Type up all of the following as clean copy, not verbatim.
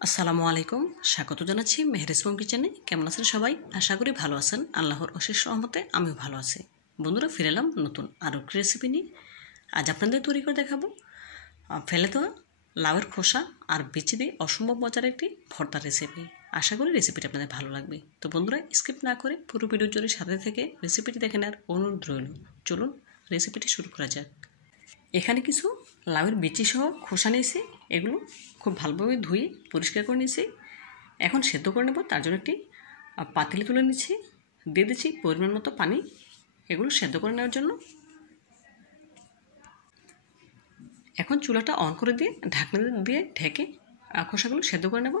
আসসালামু আলাইকুম, স্বাগত জানাচ্ছি মেহেরিস মম কিচেনে। কেমন আছেন সবাই? আশা করি ভালো আছেন। আল্লাহর অশেষ রহমতে আমিও ভালো আছি। বন্ধুরা, ফিরে এলাম নতুন আরও একটি রেসিপি নিয়ে। আজ আপনাদের তৈরি করে দেখাবো ফেলে দেওয়া লাউয়ের খোসা আর বিচি দিয়ে অসম্ভব মজার একটি ভর্তার রেসিপি। আশা করি রেসিপিটা আপনাদের ভালো লাগবে। তো বন্ধুরা, স্কিপ না করে পুরো ভিডিও জুড়ে সাথে থেকে রেসিপিটি দেখে নেওয়ার অনুরোধ রইল। চলুন রেসিপিটি শুরু করা যাক। এখানে কিছু লাউয়ের বিচি সহ খোসা নিয়েছি। এগুলো খুব ভালোভাবে ধুয়ে পরিষ্কার করে নিয়েছি। এখন সেদ্ধ করে নেব। তার জন্য একটি পাতিলে তুলে নিচ্ছি, দিয়ে দিচ্ছি পরিমাণ মতো পানি এগুলো সেদ্ধ করে নেওয়ার জন্য। এখন চুলাটা অন করে দিয়ে ঢাকনা দিয়ে ঢেকে খোসাগুলো সেদ্ধ করে নেব।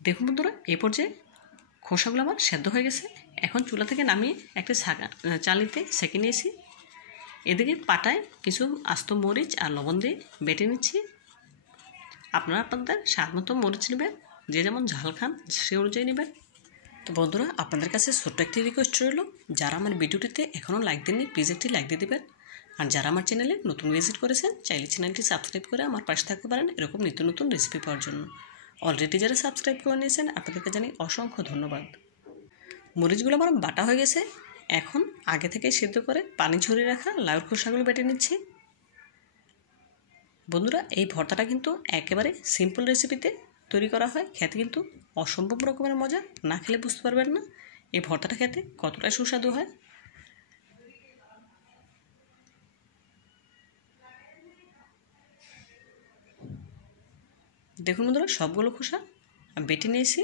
দেখুন বন্ধুরা, এই পর্যায়ে খোসাগুলো আমার সেদ্ধ হয়ে গেছে। এখন চুলা থেকে নামিয়ে একটা চালিতে সেঁকে নিয়েছি। এদিকে পাটায় কিছু আস্ত মরিচ আর লবণ দিয়ে বেটে নিচ্ছি। আপনারা আপনাদের স্বাদ মতো মরিচ নেবেন, যে যেমন ঝাল খান সে অনুযায়ী নেবেন। তো বন্ধুরা, আপনাদের কাছে ছোট্ট একটি রিকোয়েস্ট রইল, যারা আমার ভিডিওটিতে এখনও লাইক দেননি প্লিজ একটি লাইক দিয়ে দেবেন। আর যারা আমার চ্যানেলে নতুন ভিজিট করেছেন চাইলে চ্যানেলটি সাবস্ক্রাইব করে আমার পাশে থাকতে পারেন এরকম নিত্য নতুন রেসিপি পাওয়ার জন্য। অলরেডি যারা সাবস্ক্রাইব করে নিয়েছেন আপনাদেরকে জানাই অসংখ্য ধন্যবাদ। মরিচগুলো আমার বাটা হয়ে গেছে। এখন আগে থেকে সিদ্ধ করে পানি ঝরিয়ে রাখা লাউয়ের খোসাগুলো বেটে নিচ্ছি। বন্ধুরা, এই ভর্তাটা কিন্তু একেবারে সিম্পল রেসিপিতে তৈরি করা হয়। খেতে কিন্তু অসম্ভব রকমের মজা, না খেলে বুঝতে পারবেন না এই ভর্তাটা খেতে কতটা সুস্বাদু হয়। দেখুন বন্ধুরা, সবগুলো খোসা বেটে নিয়েছি।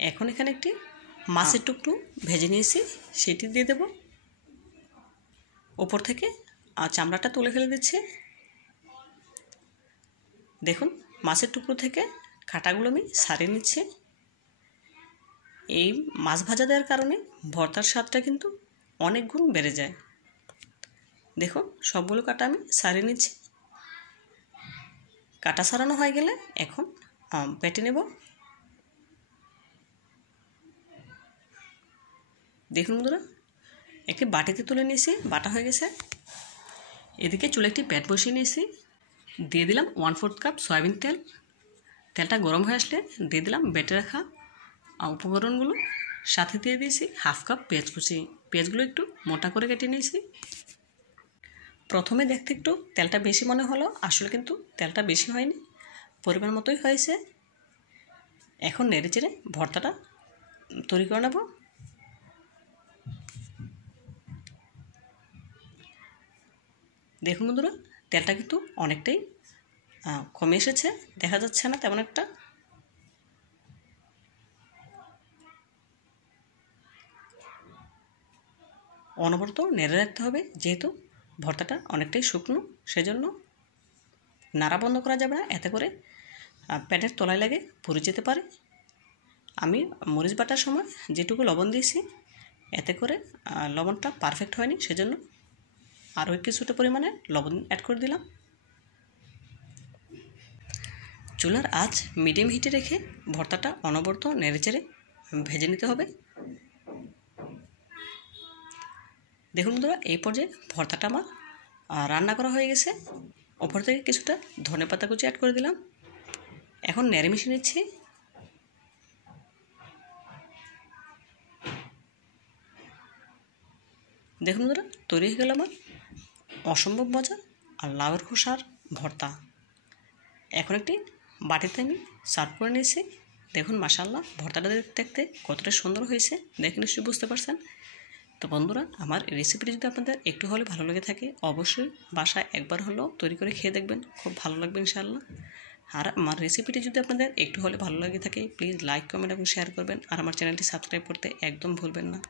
এখন এখানে একটি মাছের টুকরো ভেজে নিয়েছি, সেটি দিয়ে দেব। ওপর থেকে চামড়াটা তুলে ফেলে দিচ্ছে। দেখুন, মাছের টুকরো থেকে কাঁটাগুলো আমি ছাড়িয়ে নিচ্ছি। এই মাছ ভাজা দেওয়ার কারণে ভর্তার স্বাদটা কিন্তু অনেক গুণ বেড়ে যায়। দেখুন, সবগুলো কাঁটা আমি ছাড়িয়ে নিচ্ছি। কাঁটা ছাড়ানো হয়ে গেলে এখন বেটে নেব। দেখুন বন্ধুরা, একটি বাটিতে তুলে নিয়েছি, বাটা হয়ে গেছে। এদিকে চুলে একটি প্যান বসিয়ে নিয়েছি, দিয়ে দিলাম 1/4 কাপ সয়াবিন তেল। তেলটা গরম হয়ে আসলে দিয়ে দিলাম বেটে রাখা উপকরণগুলো। সাথে দিয়ে দিয়েছি 1/2 কাপ পেঁয়াজ কুচি। পেঁয়াজগুলো একটু মোটা করে কেটে নিয়েছি। প্রথমে দেখতে একটু তেলটা বেশি মনে হলো, আসলে কিন্তু তেলটা বেশি হয়নি, পরিমাণ মতোই হয়েছে। এখন নেড়ে চেড়ে ভর্তাটা তৈরি করে নেব। দেখুন বন্ধুরা, তেলটা কিন্তু অনেকটাই কমে এসেছে, দেখা যাচ্ছে না তেমন একটা। অনবরত নেড়ে রাখতে হবে, যেহেতু ভর্তাটা অনেকটাই শুকনো, সেজন্য নাড়া বন্ধ করা যাবে না, এতে করে প্যানের তলায় লাগে পুড়ে যেতে পারে। আমি মরিচ বাটার সময় যেটুকু লবণ দিয়েছি, এতে করে লবণটা পারফেক্ট হয়নি, সেজন্য আরও কিছুটা পরিমাণে লবণ অ্যাড করে দিলাম। চুলার আঁচ মিডিয়াম হিটে রেখে ভর্তাটা অনবরত নেড়েচেড়ে ভেজে নিতে হবে। দেখুন বন্ধুরা, এই পর্যায়ে ভর্তাটা আমার রান্না করা হয়ে গেছে। ওপর থেকে কিছুটা ধনেপাতা কুচি অ্যাড করে দিলাম। এখন নেড়ে মিশিয়ে নিচ্ছি। দেখুন বন্ধুরা, তৈরি হয়ে গেল আমার অসম্ভব মজা আর লাউয়ের খোসার ভর্তা। এখন একটি বাটিতে আমি সার্ভ করে নিয়েছি। দেখুন মাশাআল্লাহ, ভর্তাটা দেখতে কতটা সুন্দর হয়েছে দেখে নিশ্চয়ই বুঝতে পারছেন। তো বন্ধুরা, আমার রেসিপিটি যদি আপনাদের একটু হলে ভালো লেগে থাকে অবশ্যই বাসায় একবার হলেও তৈরি করে খেয়ে দেখবেন, খুব ভালো লাগবে ইনশাআল্লাহ। আর আমার রেসিপিটি যদি আপনাদের একটু হলে ভালো লেগে থাকে প্লিজ লাইক, কমেন্ট এবং শেয়ার করবেন। আর আমার চ্যানেলটি সাবস্ক্রাইব করতে একদম ভুলবেন না।